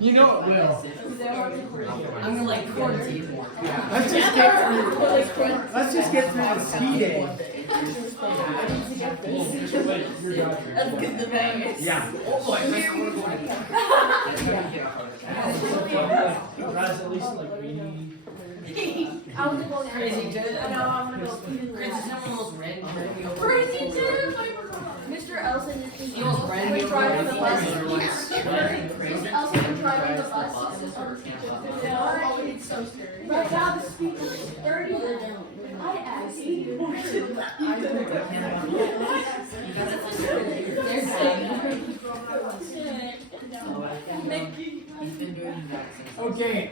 You know it will. I'm gonna like quarantine. Let's just get through the ski day. Let's get to Vegas. Yeah. Oh boy, I want to go Guys, at least like we. I was going Crazy Jim. I know, I'm gonna go. Crazy Jim almost ran me over. Crazy Jim! Mr. Elson is He almost ran me over. driving the bus. Crazy. Mr. Elson driving the bus. It's so scary. Right now, the speed limit is 30. I asked you. He's been doing that since. Okay.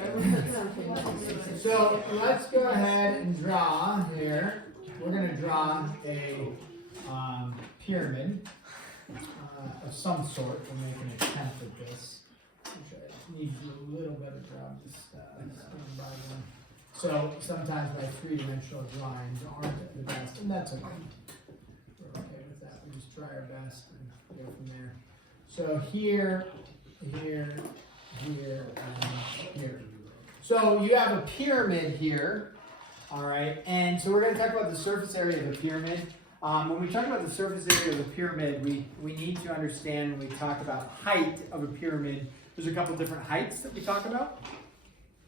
So let's go ahead and draw here. We're going to draw a pyramid of some sort. We'll make an attempt at this. Which I need to do a little better job just standing by them. So sometimes my three-dimensional drawings aren't the best, and that's okay. We're okay with that. We just try our best and go from there. So here, here, here, and here. So you have a pyramid here, all right? And so we're going to talk about the surface area of a pyramid. When we talk about the surface area of a pyramid, we need to understand when we talk about height of a pyramid, there's a couple different heights that we talk about,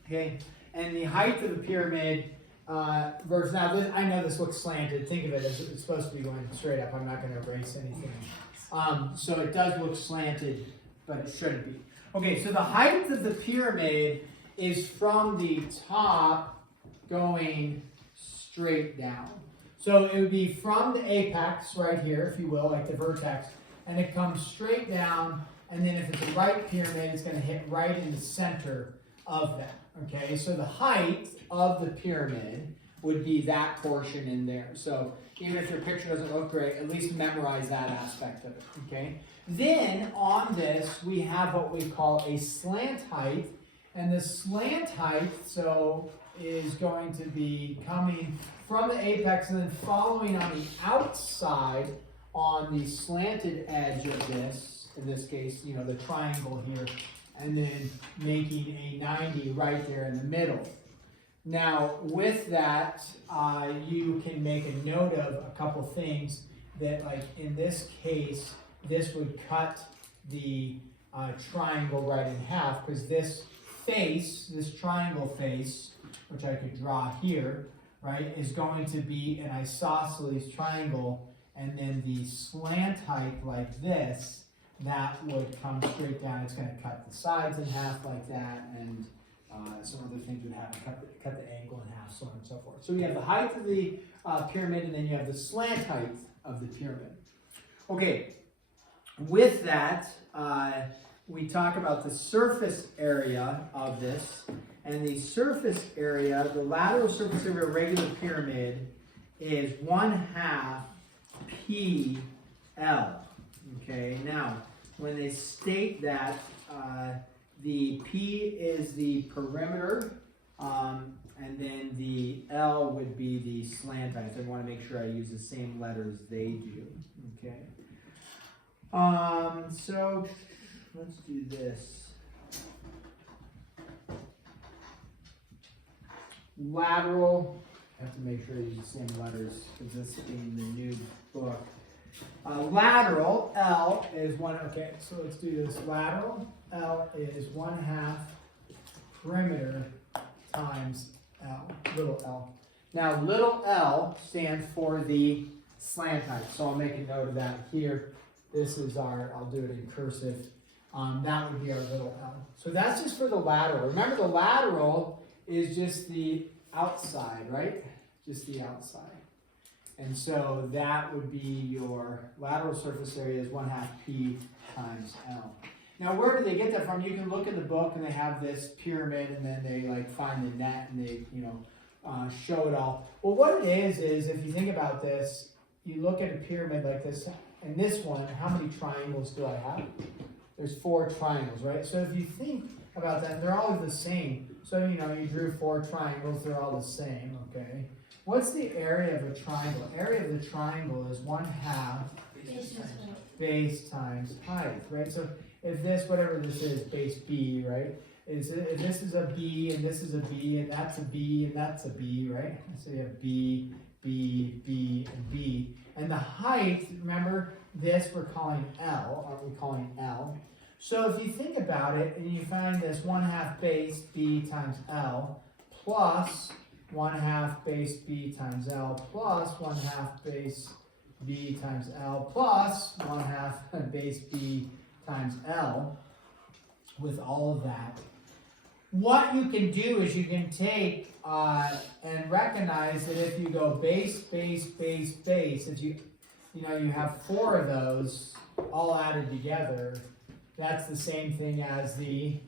okay? And the height of the pyramid versus, now this, I know this looks slanted, think of it as it's supposed to be going straight up. I'm not going to erase anything. So it does look slanted, but it shouldn't be. Okay, so the height of the pyramid is from the top going straight down. So it would be from the apex right here, if you will, like the vertex, and it comes straight down, and then if it's a right pyramid, it's going to hit right in the center of that. Okay, so the height of the pyramid would be that portion in there. So even if your picture doesn't look great, at least memorize that aspect of it, okay? Then on this, we have what we call a slant height. And the slant height, so, is going to be coming from the apex and then following on the outside on the slanted edge of this, in this case, you know, the triangle here, and then making a 90 right there in the middle. Now, with that, you can make a note of a couple things that, like in this case, this would cut the triangle right in half, because this face, this triangle face, which I could draw here, right, is going to be an isosceles triangle, and then the slant height like this, that would come straight down. It's going to cut the sides in half like that, and some other things would happen, cut the angle in half, so on and so forth. So we have the height of the pyramid, and then you have the slant height of the pyramid. Okay, with that, we talk about the surface area of this, and the surface area, the lateral surface area of a regular pyramid is 1/2 PL. Okay, now, when they state that, the P is the perimeter, and then the L would be the slant height. So I want to make sure I use the same letters they do. Okay. So let's do this. Lateral. I have to make sure I use the same letters because this being the new book. Lateral, L is one, okay, so let's do this. Lateral, L is 1/2 perimeter times L, little l. Now, little l stands for the slant height, so I'll make a note of that here. This is our, I'll do it in cursive. That would be our little l. So that's just for the lateral. Remember, the lateral is just the outside, right? Just the outside. And so that would be your lateral surface area is 1/2 P times L. Now, where do they get that from? You can look in the book and they have this pyramid, and then they like find the net and they, you know, show it all. Well, what it is if you think about this, you look at a pyramid like this, and this one, how many triangles do I have? There's 4 triangles, right? So if you think about that, they're all the same. So, you know, you drew 4 triangles, they're all the same, okay? What's the area of a triangle? Area of the triangle is 1/2 base times height, right? So if this, whatever this is, base B, right? If this is a B, and this is a B, and that's a B, and that's a B, right? So you have B, B, B, and B. And the height, remember, this we're calling L, aren't we calling L? So if you think about it, and you find this 1/2 base B times L, plus 1/2 base B times L, plus 1/2 base B times L, plus 1/2 base B times L, with all of that, what you can do is you can take and recognize that if you go base, base, base, base, if you have 4 of those all added together, that's the same thing as the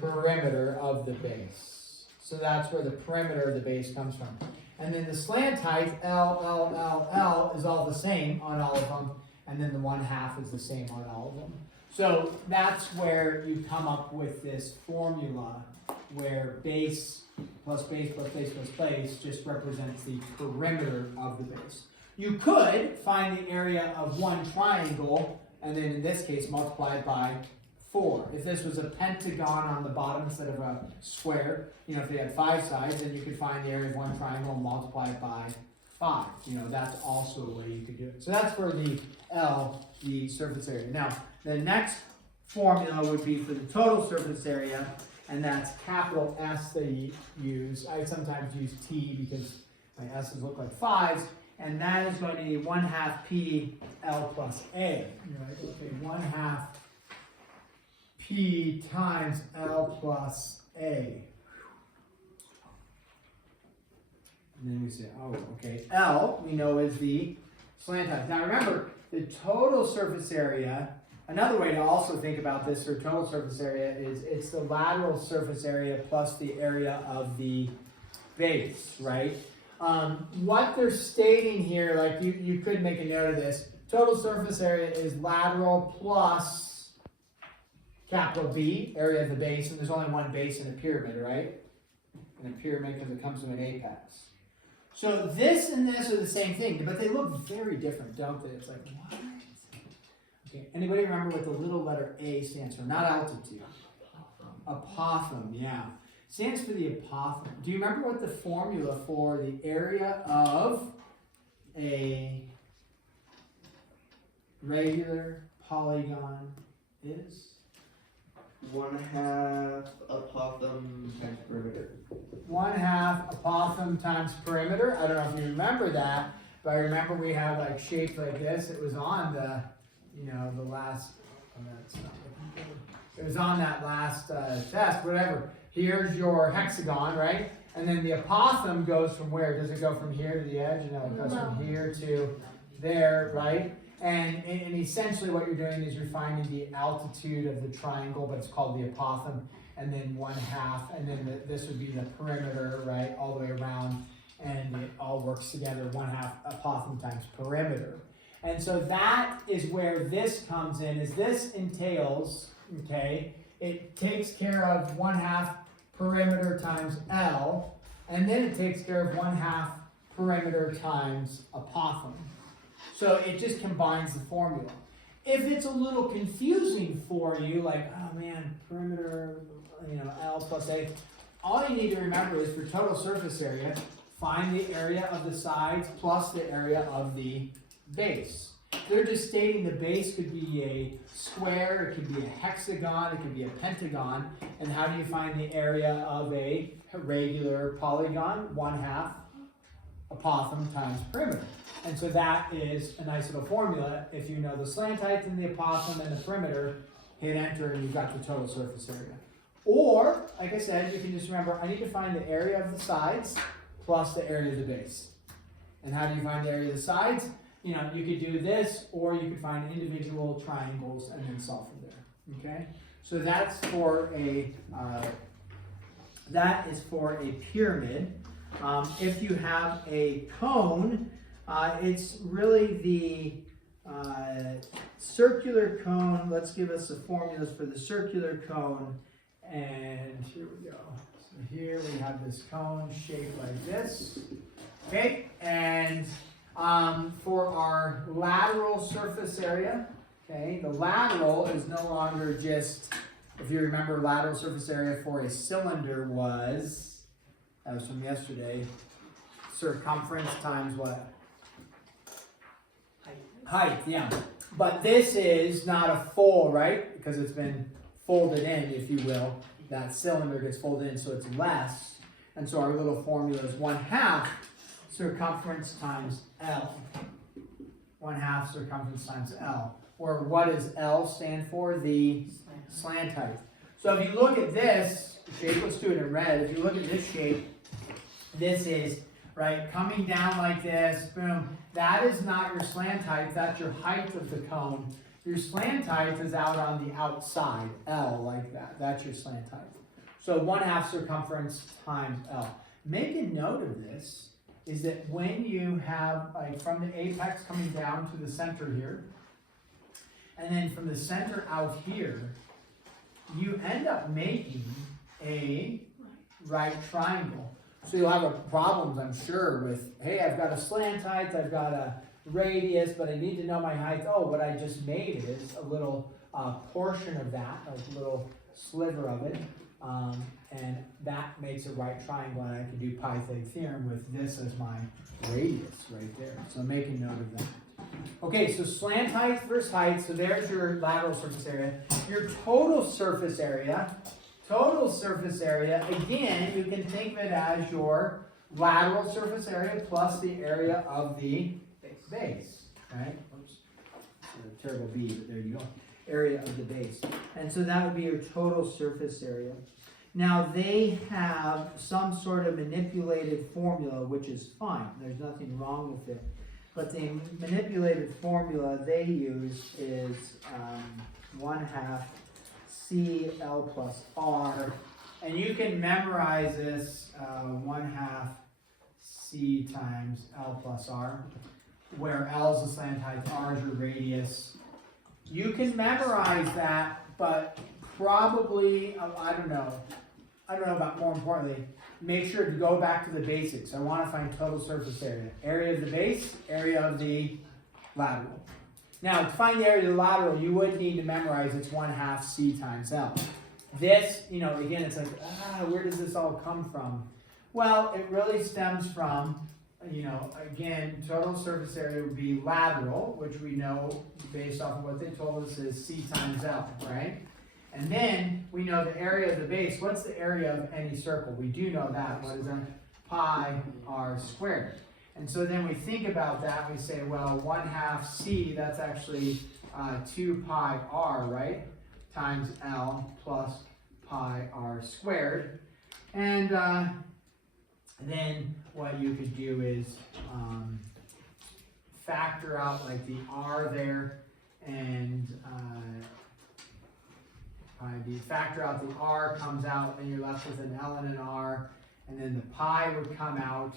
perimeter of the base. So that's where the perimeter of the base comes from. And then the slant height, L, L, L, L, is all the same on all of them, and then the 1/2 is the same on all of them. So that's where you come up with this formula where base plus base plus base plus base just represents the perimeter of the base. You could find the area of one triangle and then in this case multiply it by 4. If this was a pentagon on the bottom instead of a square, if they had 5 sides, then you could find the area of one triangle and multiply it by 5. That's also a way you could do it. So that's for the L, the surface area. Now, the next formula would be for the total surface area, and that's capital S that you use. I sometimes use T because my S's look like 5s, and that is going to be 1/2 P L plus A. Right? Okay, 1/2 P times L plus A. And then we say, oh, okay, L, we know is the slant height. Now remember, the total surface area, another way to also think about this for total surface area is it's the lateral surface area plus the area of the base, right? What they're stating here, like you could make a note of this, total surface area is lateral plus capital B, area of the base, and there's only one base in a pyramid, right? In a pyramid because it comes from an apex. So this and this are the same thing, but they look very different, don't they? It's like, what? Okay, anybody remember what the little letter A stands for? Not altitude. Apothem, yeah. Stands for the apothem. Do you remember what the formula for the area of a regular polygon is? 1/2 apothem times perimeter. 1/2 apothem times perimeter. I don't know if you remember that, but I remember we had like shapes like this. It was on the, the last. Oh, that's not looking good. It was on that last test. Whatever. Here's your hexagon, right? And then the apothem goes from where? Does it go from here to the edge? No, it goes from here to there, right? And essentially what you're doing is you're finding the altitude of the triangle, but it's called the apothem, and then 1/2, and then this would be the perimeter, right, all the way around, and it all works together, 1/2 apothem times perimeter. And so that is where this comes in, is this entails, okay, it takes care of 1/2 perimeter times L, and then it takes care of 1/2 perimeter times apothem. So it just combines the formula. If it's a little confusing for you, like, oh man, perimeter, L plus A, all you need to remember is for total surface area, find the area of the sides plus the area of the base. They're just stating the base could be a square, it could be a hexagon, it could be a pentagon, and how do you find the area of a regular polygon? 1/2 apothem times perimeter. And so that is a nice little formula. If you know the slant height and the apothem and the perimeter, hit enter and you've got the total surface area. Or, like I said, you can just remember, I need to find the area of the sides plus the area of the base. And how do you find the area of the sides? You could do this, or you could find individual triangles and then solve from there. Okay? So that's for a pyramid. If you have a cone, it's really the circular cone. Let's give us the formulas for the circular cone. And here we go. So here we have this cone shaped like this. Okay, and for our lateral surface area, Okay, the lateral is no longer just, if you remember, lateral surface area for a cylinder was, that was from yesterday, circumference times what? Height, yeah. But this is not a full, right? Because it's been folded in, if you will. That cylinder gets folded in, so it's less. And so our little formula is 1/2 circumference times L. 1/2 circumference times L. Or what does L stand for? The slant height. So if you look at this shape, let's do it in red. If you look at this shape, this is, right, coming down like this, boom. That is not your slant height, that's your height of the cone. Your slant height is out on the outside, L, like that. That's your slant height. So 1/2 circumference times L. Make a note of this, is that when you have, like, from the apex coming down to the center here, and then from the center out here, you end up making a right triangle. So you'll have a problems, I'm sure, with, hey, I've got a slant height, I've got a radius, but I need to know my height. Oh, what I just made is a little portion of that, like a little sliver of it, and that makes a right triangle, and I can do Pythagorean theorem with this as my radius right there. So make a note of that. Okay, so slant height versus height, so there's your lateral surface area. Your total surface area, again, you can think of it as your lateral surface area plus the area of the base, right? Oops, a terrible B, but there you go. Area of the base. And so that would be your total surface area. Now they have some sort of manipulated formula, which is fine. There's nothing wrong with it. But the manipulated formula they use is 1/2 CL plus R. And you can memorize this 1/2 C times L plus R, where L is the slant height, R is your radius. You can memorize that, but probably, I don't know about, more importantly, make sure to go back to the basics. I want to find total surface area. Area of the base, area of the lateral. Now, to find the area of the lateral, you would need to memorize it's 1/2 C times L. This, again, it's like, where does this all come from? Well, it really stems from, again, total surface area would be lateral, which we know based off of what they told us is C times L, right? And then we know the area of the base. What's the area of any circle? We do know that. What is that? Pi r squared. And so then we think about that. We say, well, 1/2 C, that's actually 2 pi r, right? Times L plus pi r squared. And then what you could do is factor out like the r there, and factor out the r comes out, then you're left with an L and an R, and then the pi would come out,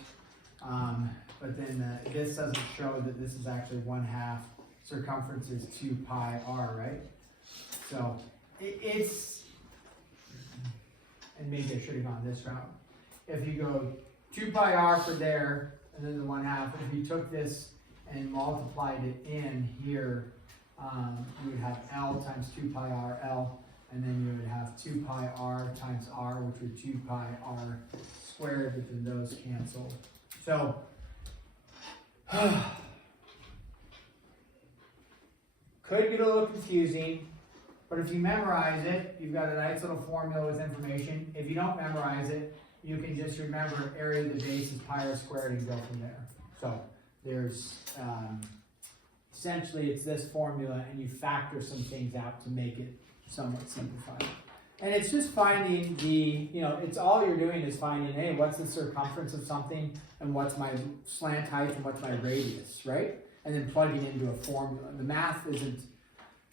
but then this doesn't show that this is actually 1/2. Circumference is 2 pi r, right? So it's, and maybe I should have gone this route. If you go 2 pi r for there, and then the 1/2, if you took this and multiplied it in here, you would have L times 2 pi r L, and then you would have 2 pi r times r, which would 2 pi r squared, but then those cancel. So, could get a little confusing, but if you memorize it, you've got a nice little formula with information. If you don't memorize it, you can just remember area of the base is pi r squared and go from there. So, there's, essentially it's this formula, and you factor some things out to make it somewhat simplified. And it's just finding it's all you're doing is finding, hey, what's the circumference of something, and what's my slant height, and what's my radius, right? And then plugging into a formula. The math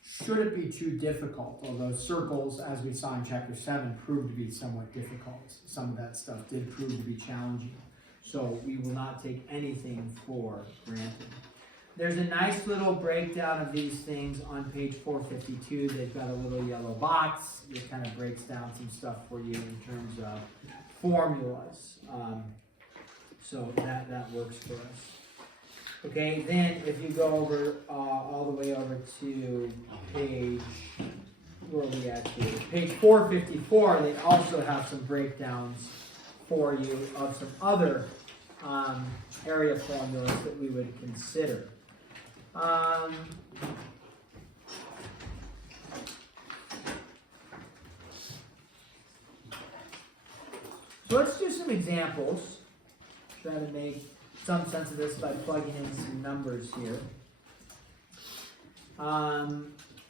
shouldn't be too difficult, although circles, as we saw in chapter 7, proved to be somewhat difficult. Some of that stuff did prove to be challenging. So we will not take anything for granted. There's a nice little breakdown of these things on page 452. They've got a little yellow box. It kind of breaks down some stuff for you in terms of formulas. So that works for us. Okay, then if you go over, all the way over to page, where are we at here? Page 454, they also have some breakdowns for you of some other area formulas that we would consider. So let's do some examples. Try to make some sense of this by plugging in some numbers here.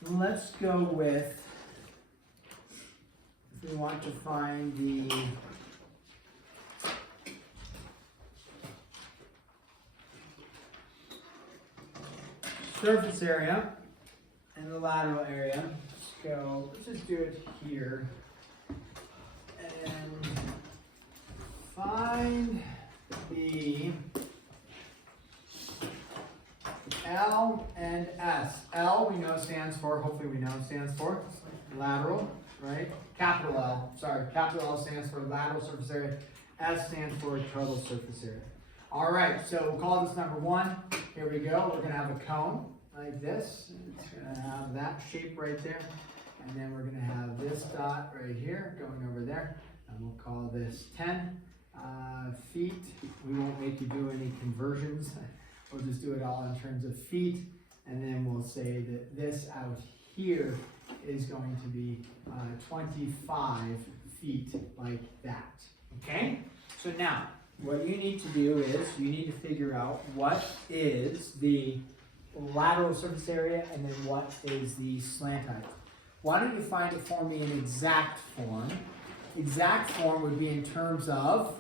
Let's go with, if we want to find the surface area and the lateral area. Let's just do it here. And find the L and S. L we know stands for, hopefully we know stands for lateral, right? Capital L, sorry, capital L stands for lateral surface area. S stands for total surface area. All right, so we'll call this number 1. Here we go. We're gonna have a cone like this. It's gonna have that shape right there. And then we're gonna have this dot right here going over there. And we'll call this 10 feet. We won't make you do any conversions. We'll just do it all in terms of feet. And then we'll say that this out here is going to be 25 feet like that. Okay? So now, what you need to do is you need to figure out what is the lateral surface area and then what is the slant height. Why don't you find it for me in exact form? Exact form would be in terms of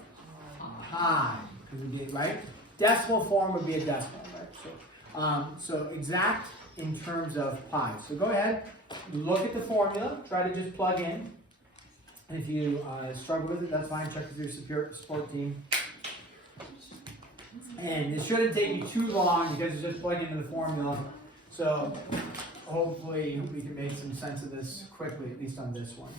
pi, because it would be, right? Decimal form would be a decimal, right? So exact in terms of pi. So go ahead, look at the formula, try to just plug in. And if you struggle with it, that's fine, check with your support team. And it shouldn't take you too long because it's just plugging into the formula. So hopefully we can make some sense of this quickly, at least on this one.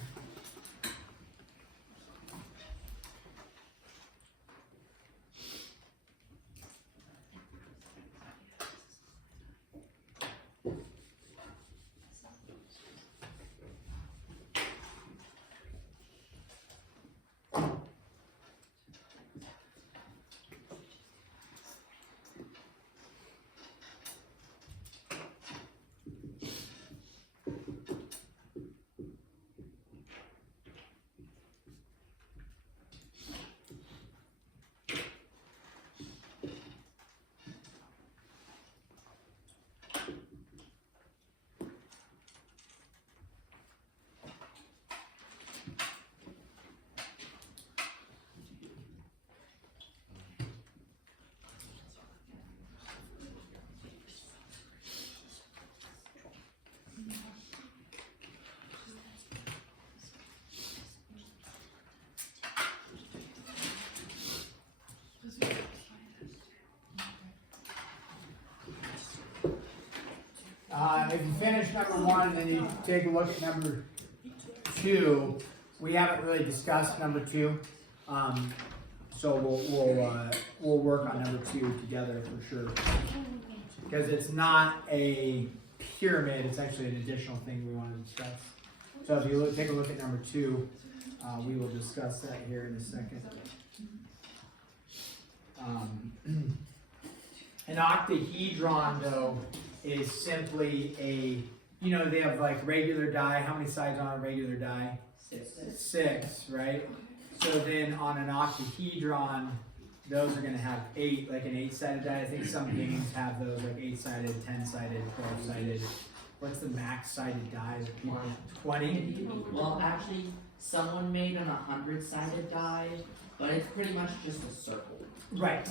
If you finish number 1, then you take a look at number 2. We haven't really discussed number 2, so we'll work on number 2 together for sure. Because it's not a pyramid; it's actually an additional thing we want to discuss. So if you take a look at number 2, we will discuss that here in a second. An octahedron, though, is simply a, you know, they have like regular die. How many sides on a regular die? 6, right? So then on an octahedron, those are going to have 8, like an 8-sided die. I think some games have those, like 8-sided, 10-sided, 12-sided. What's the max sided die that people 20? Well, actually, someone made an 100-sided die, but it's pretty much just a circle. Right.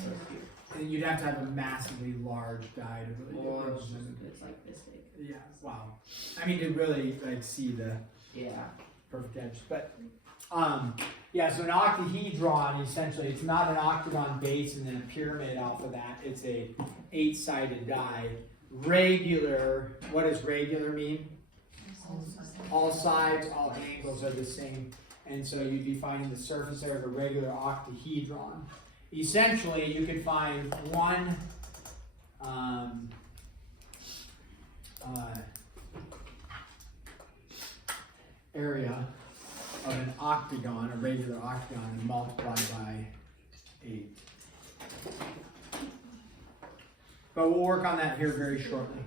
And you'd have to have a massively large die to really Or represent it. it's like this big. Yeah, wow. I mean, to really like see the Yeah. perfect edge. But yeah, so an octahedron, essentially, it's not an octagon base and then a pyramid off of that. It's a 8-sided die. Regular, what does regular mean? All sides, all angles are the same. And so you'd be finding the surface area of a regular octahedron. Essentially, you could find one area of an octagon, a regular octagon, and multiply by 8. But we'll work on that here very shortly.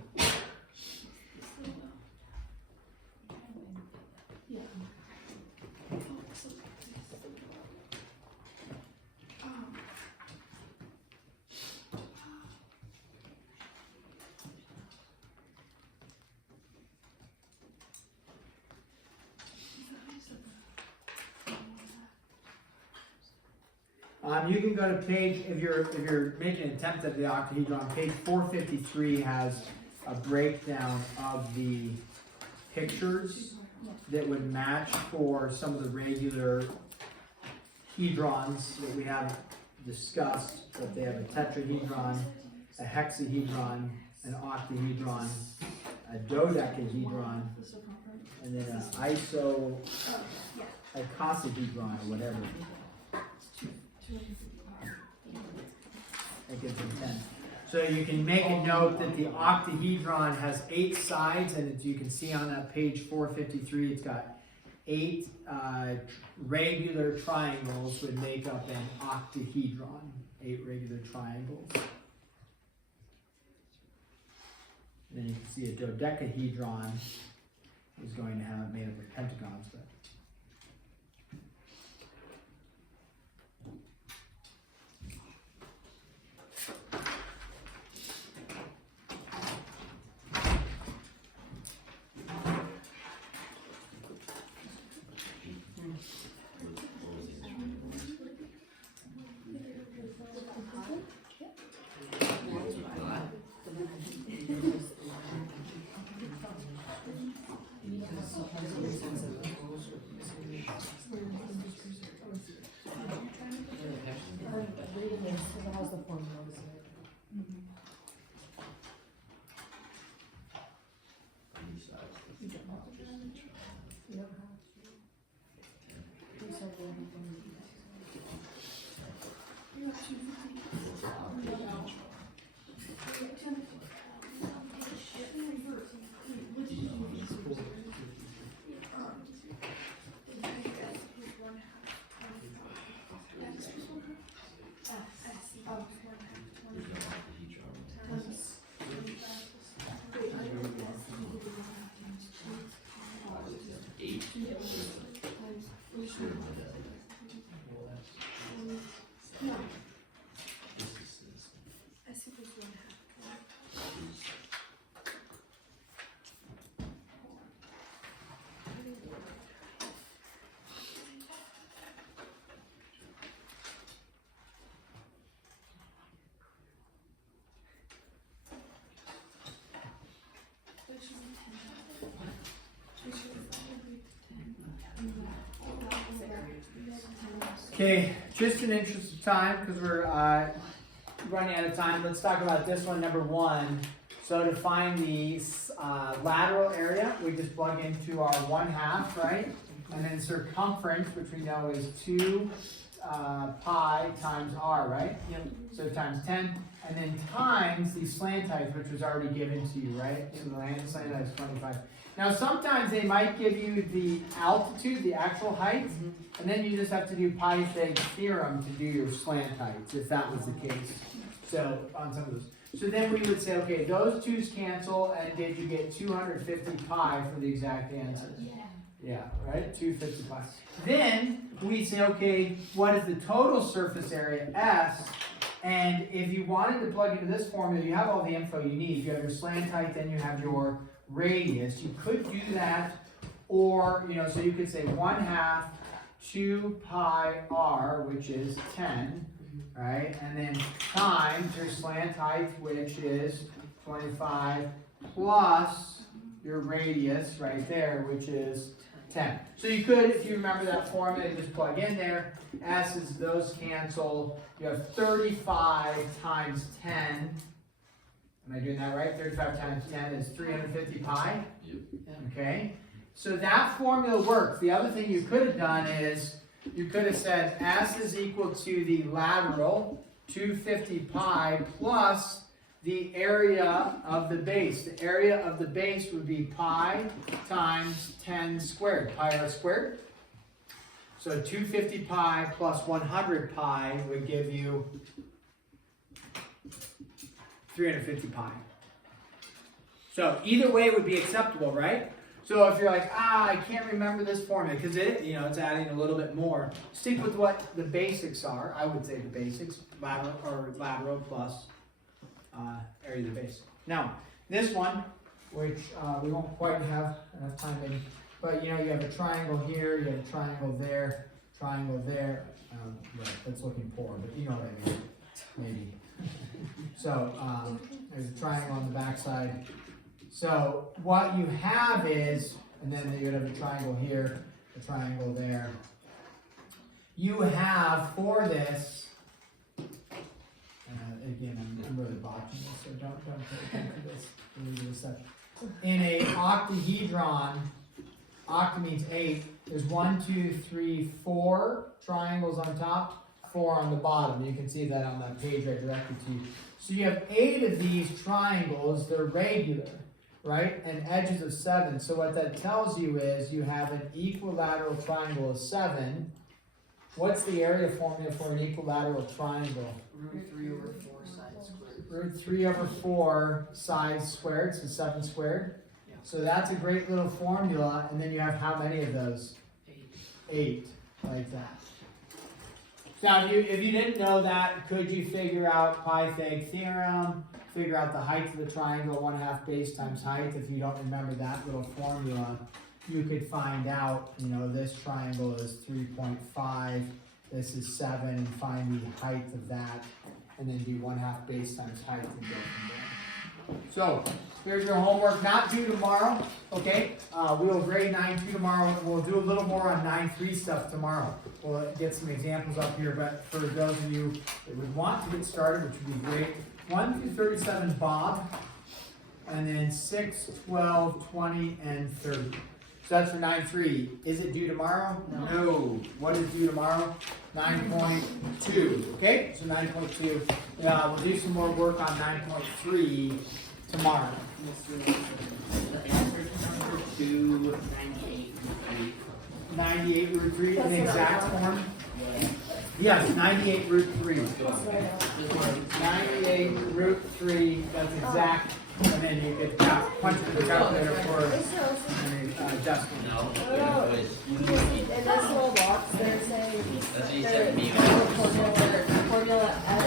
You can go to page, if you're making an attempt at the octahedron, page 453 has a breakdown of the pictures that would match for some of the regular hedrons that we have discussed. That they have a tetrahedron, a hexahedron, an octahedron, a dodecahedron, and then an icosahedron or whatever. That gives them 10. So you can make a note that the octahedron has 8 sides, and as you can see on that page 453, it's got 8 regular triangles would make up an octahedron. 8 regular triangles. And then you can see a dodecahedron is going to have made up of pentagons. But okay, just in interest of time, because we're running out of time, let's talk about this one, number 1. So to find the lateral area, we just plug into our 1/2, right? And then circumference, which we know is 2 pi times r, right? Yep. So times 10, and then times the slant height, which was already given to you, right? So the slant height is 25. Now sometimes they might give you the altitude, the actual height, and then you just have to do Pythagorean theorem to do your slant heights, if that was the case. So on some of those. So then we would say, okay, those 2's cancel, and did you get 250 pi for the exact answer? Yeah, right? 250 pi. Then we say, okay, what is the total surface area, S? And if you wanted to plug into this formula, you have all the info you need. You have your slant height, then you have your radius. You could do that, or, so you could say 1/2 2 pi r, which is 10, right? And then times your slant height, which is 25, plus your radius right there, which is 10. So you could, if you remember that formula, just plug in there. S is those cancel. You have 35 times 10. Am I doing that right? 35 times 10 is 350 pi. Yep. Okay. So that formula works. The other thing you could have done is you could have said S is equal to the lateral 250 pi plus the area of the base. The area of the base would be pi times 10 squared, pi r squared. So 250 pi plus 100 pi would give you 350 pi. So either way would be acceptable, right? So if you're like, I can't remember this formula, because it's adding a little bit more. Stick with what the basics are. I would say the basics, lateral plus area of the base. Now, this one, which we won't quite have enough time in, but you have a triangle here, you have a triangle there. Right, that's looking poor, but you know what I mean, maybe. So, there's a triangle on the backside. So, what you have is, and then you have a triangle here, a triangle there. You have, for this, again, I'm really botching this, so don't pay attention to this. We'll do this stuff. In a octahedron, octa means 8. There's 1, 2, 3, 4 triangles on top, 4 on the bottom. You can see that on that page I directed to you. So you have 8 of these triangles. They're regular, right? And edges of 7. So what that tells you is you have an equilateral triangle of 7. What's the area formula for an equilateral triangle? Root 3 over 4 sides squared. Root 3 over 4 sides squared, so 7 squared. Yeah. So that's a great little formula, and then you have how many of those? 8, like that. Now, if you didn't know that, could you figure out Pythagorean theorem, figure out the height of the triangle, 1/2 base times height? If you don't remember that little formula, you could find out, this triangle is 3.5, this is 7, and find the height of that, and then do 1/2 base times height and go from there. So, here's your homework, not due tomorrow, okay? We will grade 9-2 tomorrow. We'll do a little more on 9-3 stuff tomorrow. We'll get some examples up here, but for those of you that would want to get started, which would be great, 1 through 37, Bob, and then 6, 12, 20, and 30. So that's for 9-3. Is it due tomorrow? No. What is due tomorrow? 9.2. Okay, so 9.2. We'll do some more work on 9.3 tomorrow. The answer to number 2, 98 root 98 root 3 in the exact form? 3. Yes, 98 root 3. Just like 98 root 3, that's exact. And then you could punch in the calculator for adjustment. No, Oh. it was. In this little box, there's a That's what you said to me. formula S